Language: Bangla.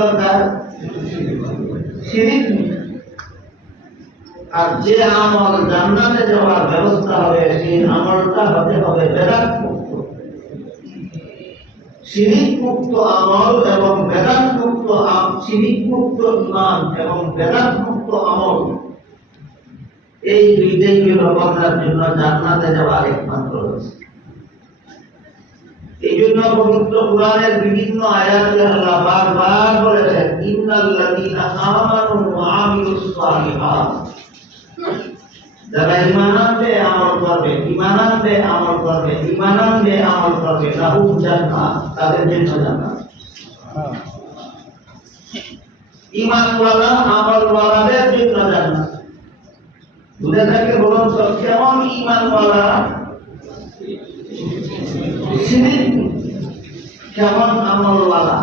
দরকার শিরিক। আর যে আমল জান্নাতে যাওয়ার ব্যবস্থা হবে সেই আমলটা হতে হবে বেদাত মুক্ত। শিরিক মুক্ত আমল এবং বেদাত মুক্ত শিরিক মুক্ত ঈমান এবং বেদাত মুক্ত আমল, এই দুইটাই হলো বান্দার জন্য জান্নাতে যাওয়ার একমাত্র রাস্তা। এই জন্য পবিত্র কুরআনের বিভিন্ন আয়াতে আল্লাহ বারবার বলেছেন, ইন্নাল্লাযীনা আমানু ওয়া আমিলুস সালিহাত, যারা ঈমান আনবে আমল করবে, ঈমান আনবে আমল করবে, ঈমান আনবে আমল করবে, লাহুম জান্নাত, তাদের জন্য জান্নাত। ঈমানওয়ালা আমলওয়ালাদের জন্য জান্নাত। বুঝে থাকে বলুন তো, কেমন ঈমানওয়ালা, শিরিক, কেমন আমলওয়ালা?